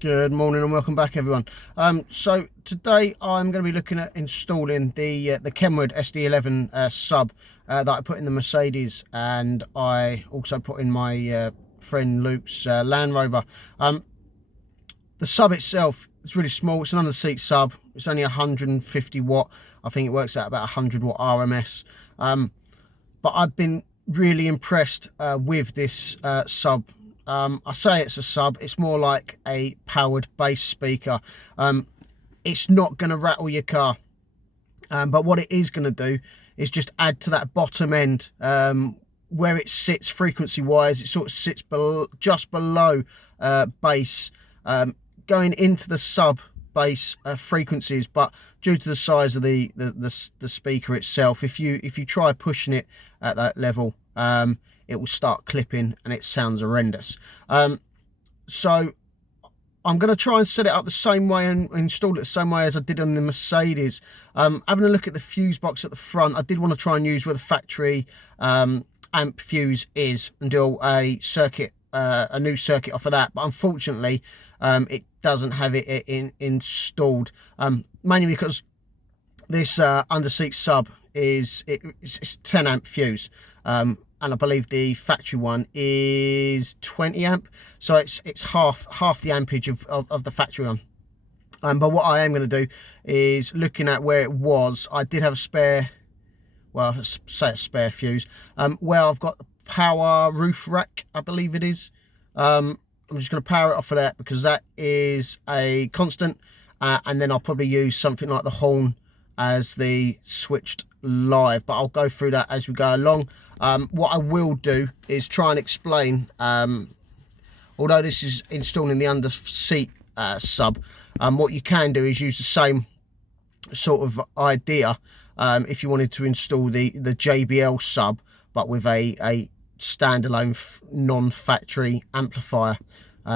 Good morning and welcome back, everyone. So today I'm going to be looking at installing the Kenwood SW11 sub that I put in the Mercedes, and I also put in my friend Luke's Land Rover. The sub itself is really small. It's an under seat sub. It's only 150 watt. I think it works out about 100 watt RMS. But I've been really impressed with this sub. I say it's a sub, it's more like a powered bass speaker. It's not going to rattle your car, but what it is going to do is just add to that bottom end where it sits frequency wise. It sort of sits just below bass, going into the sub bass frequencies, but due to the size of the speaker itself, if you try pushing it at that level, it will start clipping and it sounds horrendous. So I'm going to try and set it up the same way and install it the same way as I did on the Mercedes. Having a look at the fuse box at the front, I did want to try and use where the factory amp fuse is and do a circuit, a new circuit off of that, but unfortunately it doesn't have it installed, mainly because this underseat sub it's 10 amp fuse, and I believe the factory one is 20 amp, so it's half the ampage of the factory one. But what I am going to do is, looking at where it was, I did have a spare, well, let's say a spare fuse, where I've got the power roof rack, I believe it is. I'm just going to power it off of that because that is a constant, and then I'll probably use something like the horn as the switched live, but I'll go through that as we go along. What I will do is try and explain, although this is installing the under seat sub, what you can do is use the same sort of idea if you wanted to install the JBL sub, but with a standalone non-factory amplifier,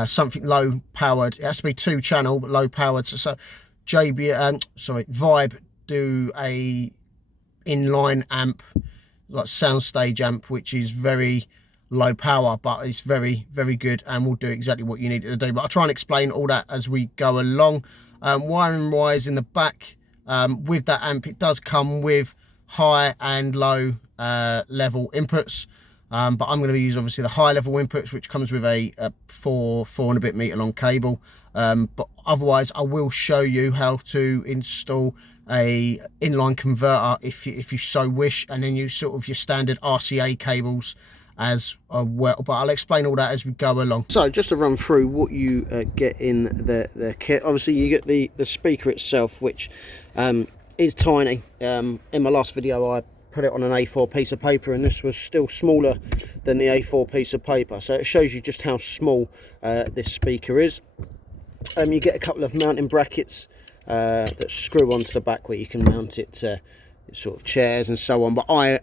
something low powered. It has to be 2-channel but low powered. So Vibe do a inline amp, like soundstage amp, which is very low power, but it's very good and will do exactly what you need it to do. But I'll try and explain all that as we go along. Wiring wise, in the back, with that amp, it does come with high and low level inputs, but I'm going to be using obviously the high level inputs, which comes with a 4 and a bit meter long cable. But otherwise I will show you how to install a inline converter if you so wish, and then you sort of your standard RCA cables as well, but I'll explain all that as we go along. So just to run through what you get in the kit, obviously you get the speaker itself, which is tiny. In my last video I put it on an A4 piece of paper, and this was still smaller than the A4 piece of paper, so it shows you just how small this speaker is. You get a couple of mounting brackets that screw onto the back where you can mount it to sort of chairs and so on, but I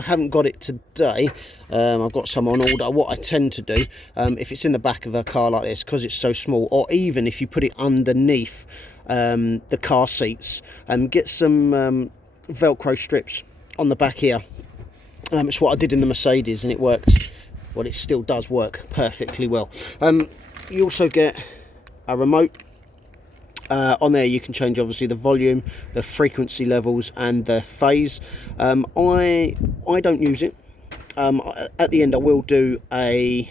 haven't got it today. I've got some on order. What I tend to do, if it's in the back of a car like this, because it's so small, or even if you put it underneath the car seats, get some Velcro strips on the back here. It's what I did in the Mercedes and it worked. Well, it still does work perfectly well. You also get a remote. On there you can change obviously the volume, the frequency levels and the phase. I don't use it. At the end I will do a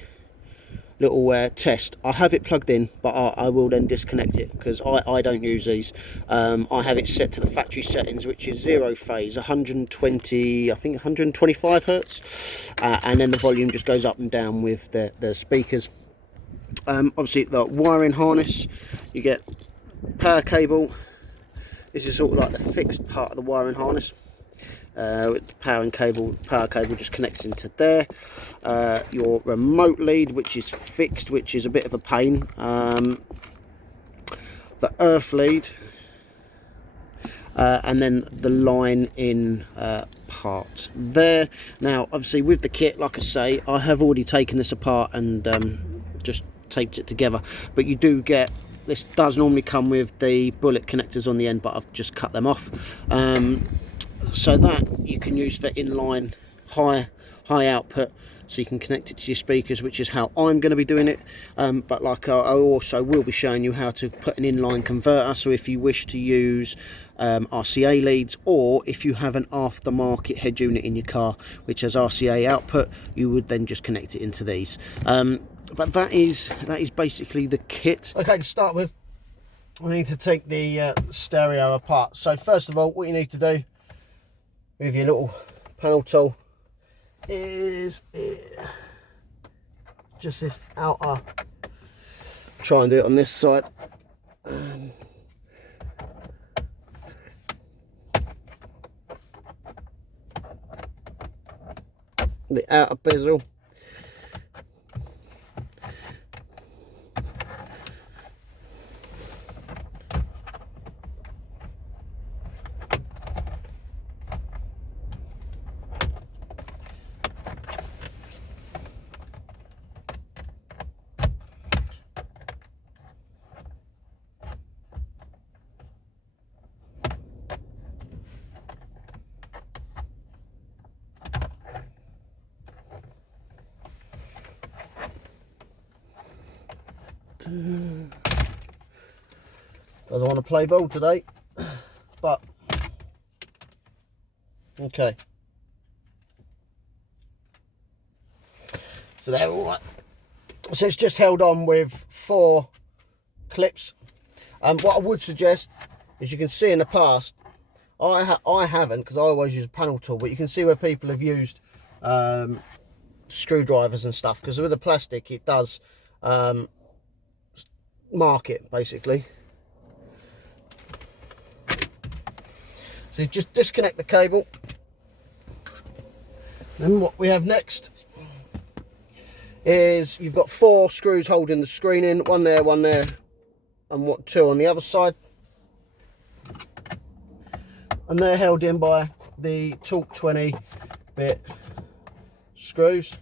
little test. I have it plugged in, but I will then disconnect it because I don't use these. I have it set to the factory settings, which is 0 phase, 120, I think 125 hertz, and then the volume just goes up and down with the speakers. Obviously the wiring harness, you get power cable. This is sort of like the fixed part of the wiring harness. With the power cable just connects into there. Your remote lead, which is fixed, which is a bit of a pain. The earth lead, and then the line in part there. Now obviously with the kit, like I say, I have already taken this apart and just taped it together, but you do get, this does normally come with the bullet connectors on the end, but I've just cut them off. So that you can use for inline high output so you can connect it to your speakers, which is how I'm going to be doing it. But like I also will be showing you how to put an inline converter, so if you wish to use RCA leads, or if you have an aftermarket head unit in your car which has RCA output, you would then just connect it into these. But that is basically the kit. Okay, to start with, we need to take the stereo apart. So first of all, what you need to do with your little panel tool is just this outer, try and do it on this side, the outer bezel. Doesn't want to play ball today, but okay. So they're all right. So it's just held on with 4 clips. What I would suggest, as you can see in the past, I haven't, because I always use a panel tool, but you can see where people have used screwdrivers and stuff, because with the plastic it does mark it basically. So you just disconnect the cable. Then what we have next is you've got 4 screws holding the screen in, one there, and 2 on the other side, and they're held in by the Torque 20 bit screws.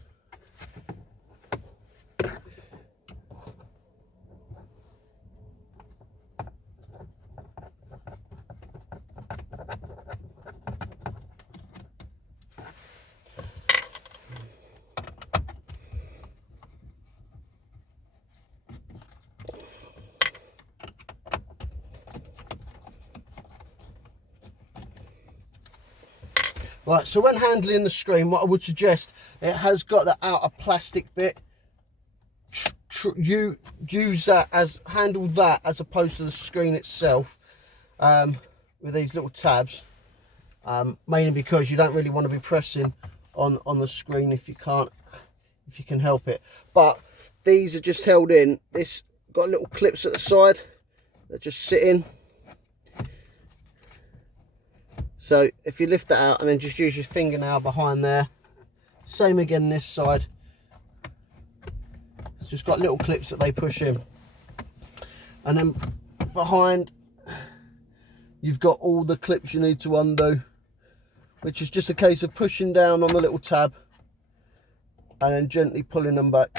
Right, so when handling the screen, what I would suggest, it has got the outer plastic bit. You use that as, handle that as opposed to the screen itself, with these little tabs, mainly because you don't really want to be pressing on the screen if you can help it. But these are just held in. This got little clips at the side that just sit in. So if you lift that out and then just use your fingernail behind there, same again this side, it's just got little clips that they push in. And then behind, you've got all the clips you need to undo, which is just a case of pushing down on the little tab and then gently pulling them back.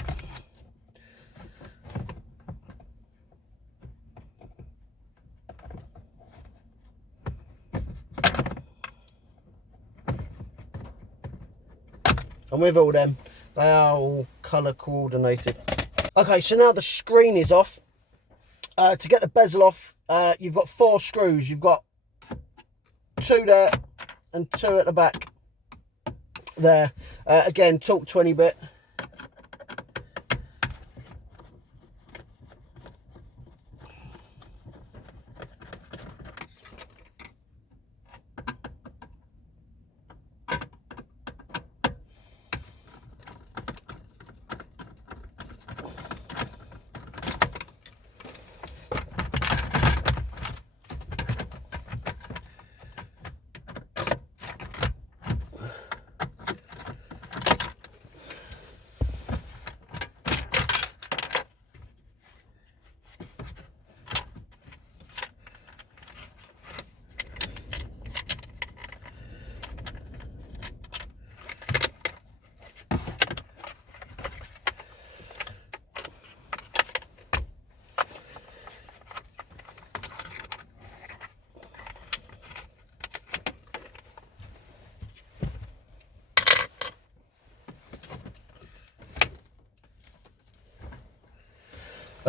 And with all them, they are all colour coordinated. Okay, so now the screen is off. To get the bezel off, you've got 4 screws. You've got 2 there and 2 at the back there. Again, Torque 20 bit.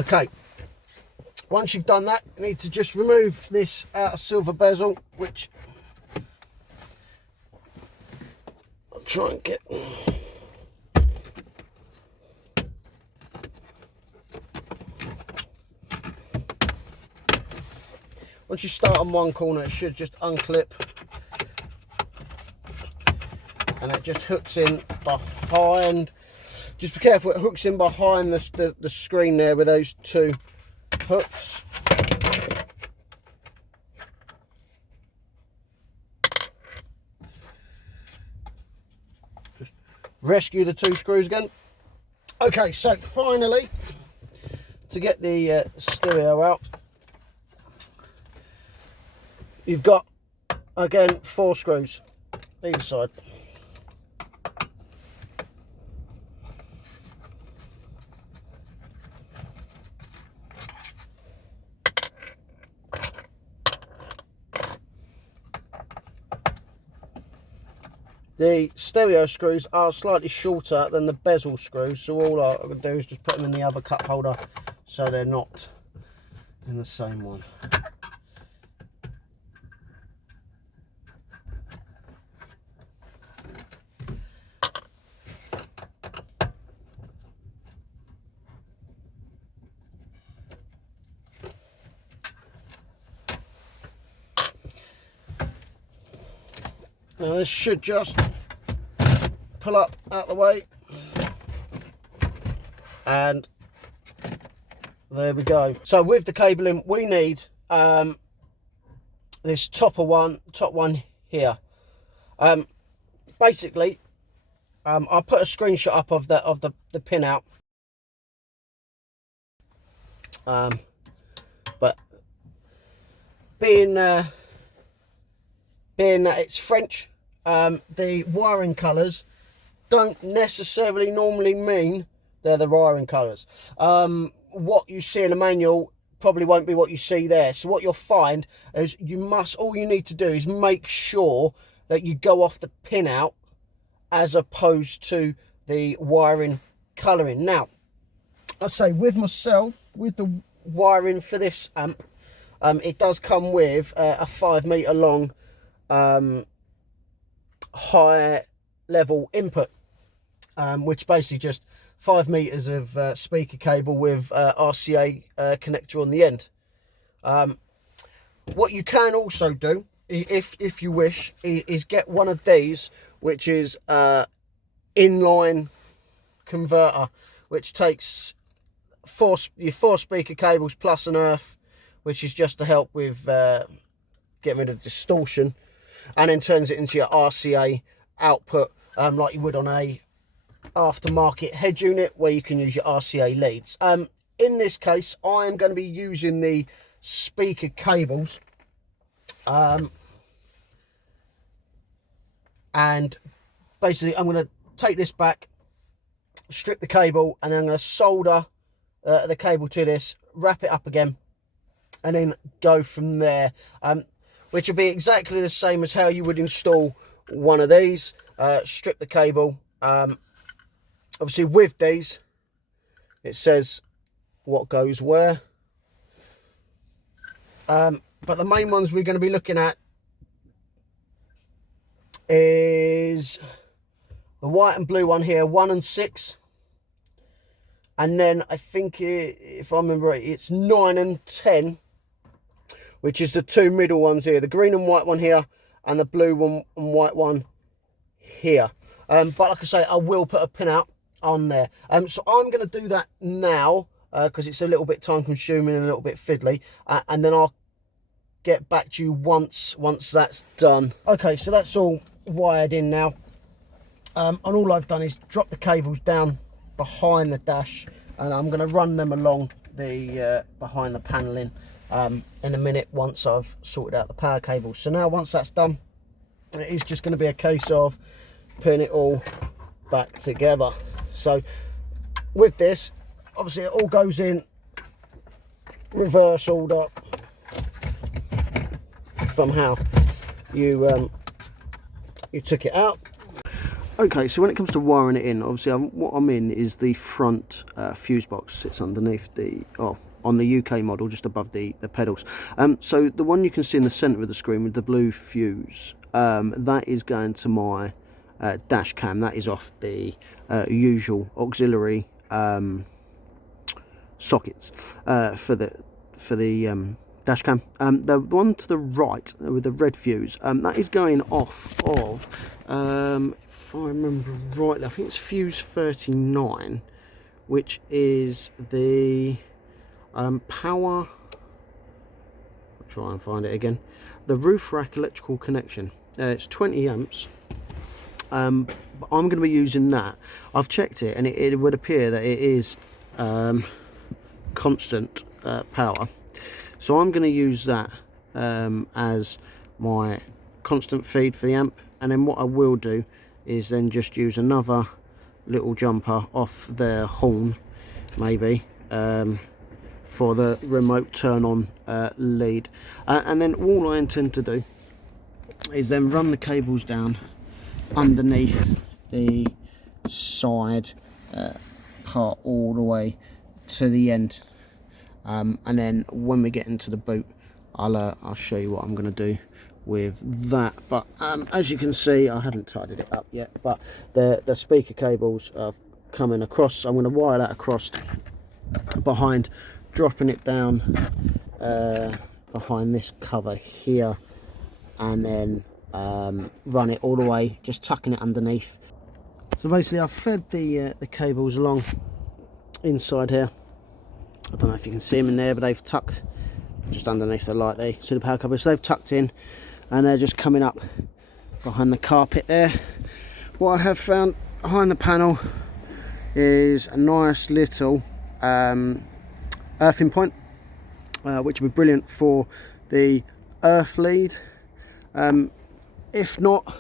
Okay, once you've done that, you need to just remove this outer silver bezel, which I'll try and get. Once you start on one corner, it should just unclip, and it just hooks in behind. Just be careful, it hooks in behind the screen there with those two hooks. Just rescue the two screws again. Okay, so finally, to get the stereo out, you've got, again, 4 screws either side. The stereo screws are slightly shorter than the bezel screws, so all I'm going to do is just put them in the other cup holder so they're not in the same one. Now this should just pull up out the way, and there we go. So with the cabling, we need this top one here. Basically, I'll put a screenshot up of the pin out. But being that it's French, the wiring colours don't necessarily normally mean they're the wiring colours. What you see in the manual probably won't be what you see there. So what you'll find is all you need to do is make sure that you go off the pin out as opposed to the wiring colouring. Now, I say with myself, with the wiring for this amp, it does come with a 5 metre long high level input, which basically just 5 meters of speaker cable with RCA connector on the end. What you can also do, if you wish, is get one of these, which is inline converter, which takes your four speaker cables plus an earth, which is just to help with getting rid of distortion, and then turns it into your RCA output, like you would on a aftermarket head unit where you can use your RCA leads. In this case, I am going to be using the speaker cables, and basically I'm going to take this back, strip the cable, and then I'm going to solder the cable to this, wrap it up again, and then go from there, which will be exactly the same as how you would install one of these. Strip the cable. Obviously with these, it says what goes where. But the main ones we're going to be looking at is the white and blue one here, 1 and 6. And then I think, if I remember right, it's 9 and 10, which is the two middle ones here. The green and white one here, and the blue one and white one here. But like I say, I will put a pin out on there. So I'm going to do that now, because it's a little bit time consuming and a little bit fiddly. And then I'll get back to you once that's done. Okay, so that's all wired in now. And all I've done is drop the cables down behind the dash, and I'm going to run them along the behind the panelling in a minute once I've sorted out the power cables. So now once that's done, it is just going to be a case of putting it all back together. So with this, obviously it all goes in reverse order from how you took it out. Okay, so when it comes to wiring it in, obviously what I'm in is the front fuse box. Sits underneath the, on the UK model, just above the pedals. So the one you can see in the centre of the screen with the blue fuse, that is going to my dash cam. That is off the usual auxiliary sockets for the dash cam. The one to the right with the red fuse, that is going off of, if I remember rightly, I think it's fuse 39, which is the power. I'll try and find it again. The roof rack electrical connection. It's 20 amps. But I'm going to be using that. I've checked it, and it would appear that it is constant power. So I'm going to use that as my constant feed for the amp, and then what I will do is then just use another little jumper off the horn, maybe, for the remote turn on lead. And then all I intend to do is then run the cables down underneath the side part all the way to the end, and then when we get into the boot, I'll show you what I'm going to do with that. But as you can see, I haven't tidied it up yet, but the speaker cables are coming across. I'm going to wire that across behind, dropping it down behind this cover here, and then run it all the way, just tucking it underneath. So basically I've fed the cables along inside here. I don't know if you can see them in there, but they've tucked just underneath the light there. See the power cable? So they've tucked in, and they're just coming up behind the carpet there. What I have found behind the panel is a nice little earthing point, which would be brilliant for the earth lead. If not,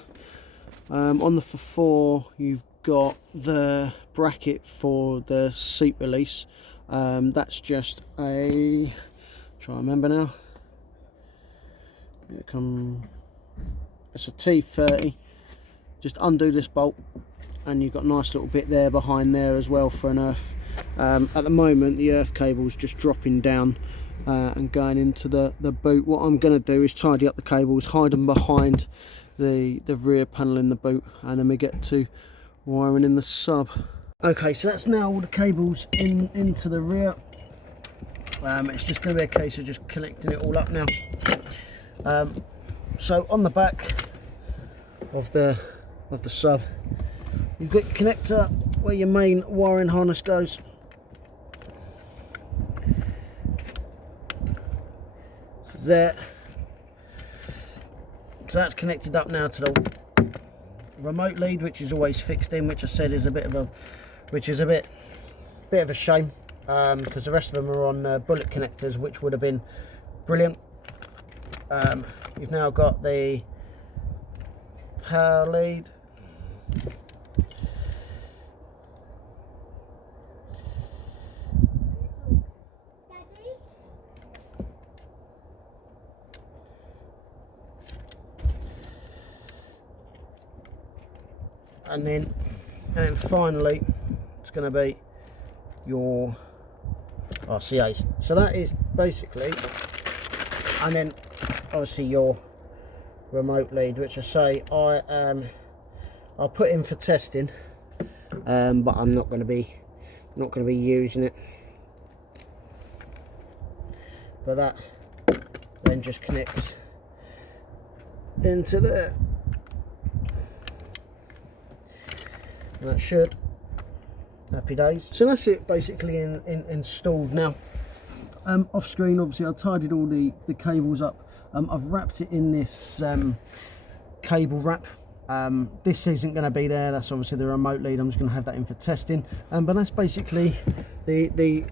on the Forfour you've got the bracket for the seat release. That's just a, try to remember now, it's a T30. Just undo this bolt, and you've got a nice little bit there behind there as well for an earth. At the moment the earth cable's just dropping down and going into the boot. What I'm going to do is tidy up the cables, hide them behind the rear panel in the boot, and then we get to wiring in the sub. Okay, so that's now all the cables into the rear. It's just going to be a case of just connecting it all up now. So on the back of the sub, you've got your connector where your main wiring harness goes. There. So that's connected up now to the remote lead, which is always fixed in, which I said is a bit of a shame, because the rest of them are on bullet connectors, which would have been brilliant. You've now got the power lead. And then finally it's going to be your RCAs. So that is basically, and then obviously your remote lead, which I say I'll put in for testing, but I'm not going to be using it. But that then just connects into there. And that should, happy days. So that's it basically installed now. Off screen, obviously I tidied all the cables up. I've wrapped it in this cable wrap. This isn't going to be there, that's obviously the remote lead. I'm just going to have that in for testing, but that's basically the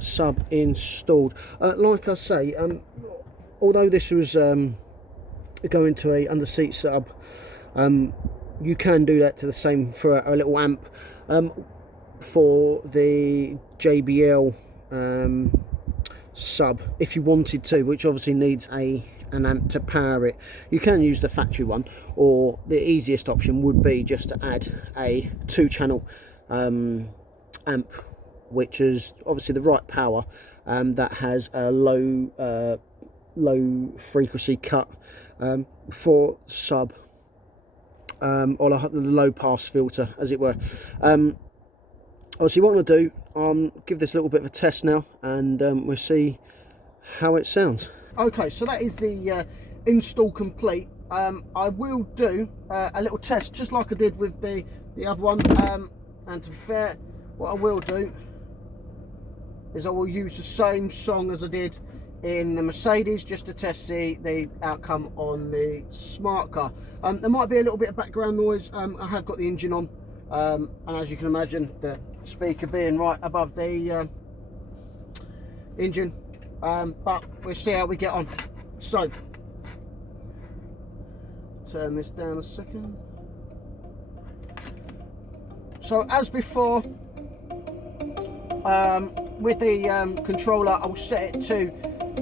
sub installed. Like I say, although this was going to a under seat sub, you can do that to the same for a little amp. For the JBL sub, if you wanted to, which obviously needs a an amp to power it. You can use the factory one, or the easiest option would be just to add a 2-channel amp, which is obviously the right power, that has a low frequency cut for sub, or the low pass filter, as it were. Obviously what I'm going to do, give this a little bit of a test now, and we'll see how it sounds. Okay, so that is the install complete. I will do a little test just like I did with the other one, and to be fair, what I will do is I will use the same song as I did in the Mercedes, just to test the outcome on the smart car. There might be a little bit of background noise. I have got the engine on, and as you can imagine, the speaker being right above the engine, but we'll see how we get on. So turn this down a second. So as before, with the controller, I will set it to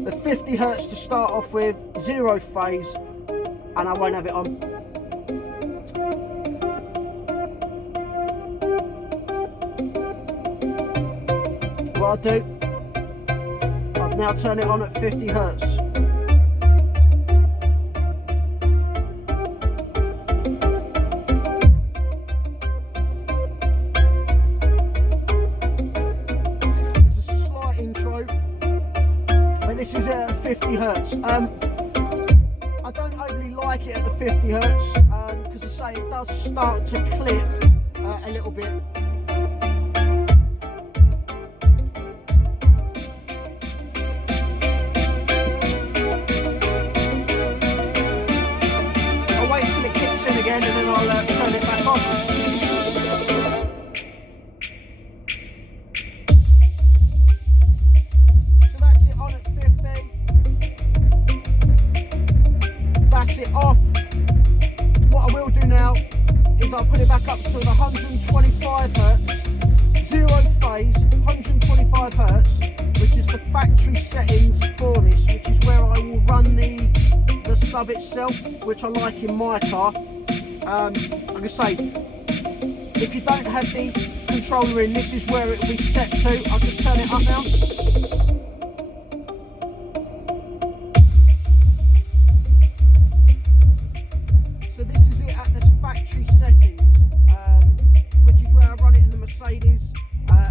the 50 Hertz to start off with, 0 phase, and I won't have it on. What I'll do, I'll now turn it on at 50 Hertz. This is at 50 Hertz. I don't overly like it at the 50 Hertz, because I say it does start to clip a little bit. I'll wait till it kicks in again, and then I'll turn it back on. Off. What I will do now is I'll put it back up to the 125 Hertz, 0 phase, 125 Hertz, which is the factory settings for this, which is where I will run the sub itself, which I like in my car. Like I say, if you don't have the controller in, this is where it will be set to. I'll just turn it up now.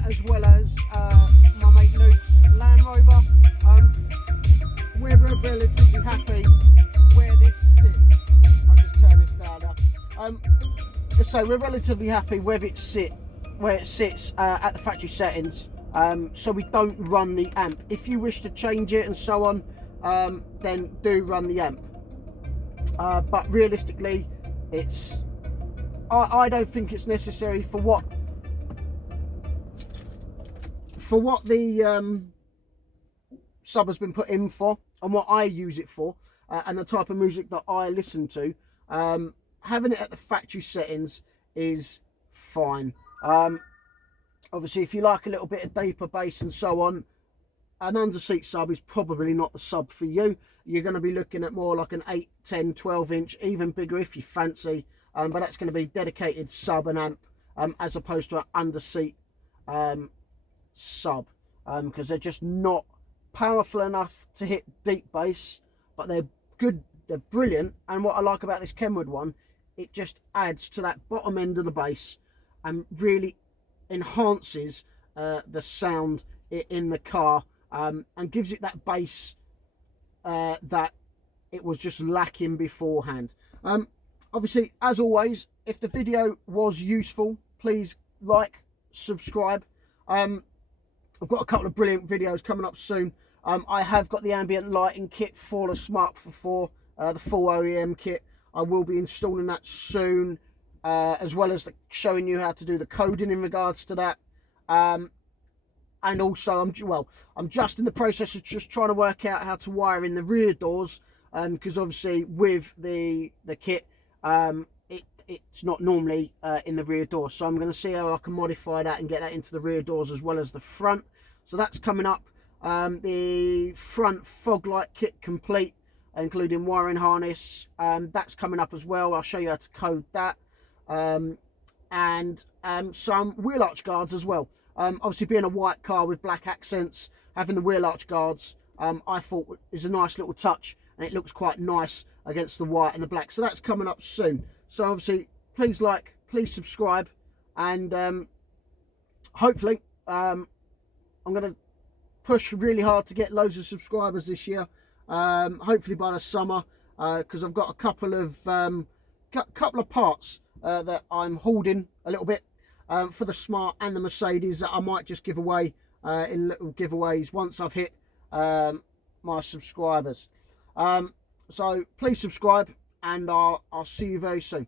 As well as my mate Luke's Land Rover. We're relatively happy where this sits. I'll just turn this down now. So we're relatively happy where it sits at the factory settings, so we don't run the amp. If you wish to change it and so on, then do run the amp. But realistically, I don't think it's necessary for what the sub has been put in for, and what I use it for, and the type of music that I listen to. Having it at the factory settings is fine. Obviously, if you like a little bit of deeper bass and so on, an underseat sub is probably not the sub for you. You're going to be looking at more like an 8, 10, 12 inch, even bigger if you fancy, but that's going to be dedicated sub and amp, as opposed to an underseat sub, because they're just not powerful enough to hit deep bass, but they're good, they're brilliant. And what I like about this Kenwood one, it just adds to that bottom end of the bass and really enhances the sound in the car, and gives it that bass that it was just lacking beforehand. Obviously, as always, if the video was useful, please like, subscribe. I've got a couple of brilliant videos coming up soon. I have got the ambient lighting kit for the Smart Forfour, the full OEM kit. I will be installing that soon, as well as showing you how to do the coding in regards to that. And also, I'm just in the process of just trying to work out how to wire in the rear doors, because obviously with the kit, it's not normally in the rear door, so I'm going to see how I can modify that and get that into the rear doors as well as the front. So that's coming up. The front fog light kit complete including wiring harness. That's coming up as well. I'll show you how to code that. And some wheel arch guards as well. Obviously, being a white car with black accents, having the wheel arch guards, I thought is a nice little touch, and it looks quite nice against the white and the black. So that's coming up soon. So obviously, please like, please subscribe, and hopefully I'm going to push really hard to get loads of subscribers this year. Hopefully by the summer, because I've got a couple of parts that I'm holding a little bit for the Smart and the Mercedes that I might just give away in little giveaways once I've hit my subscribers. So please subscribe, and I'll see you very soon.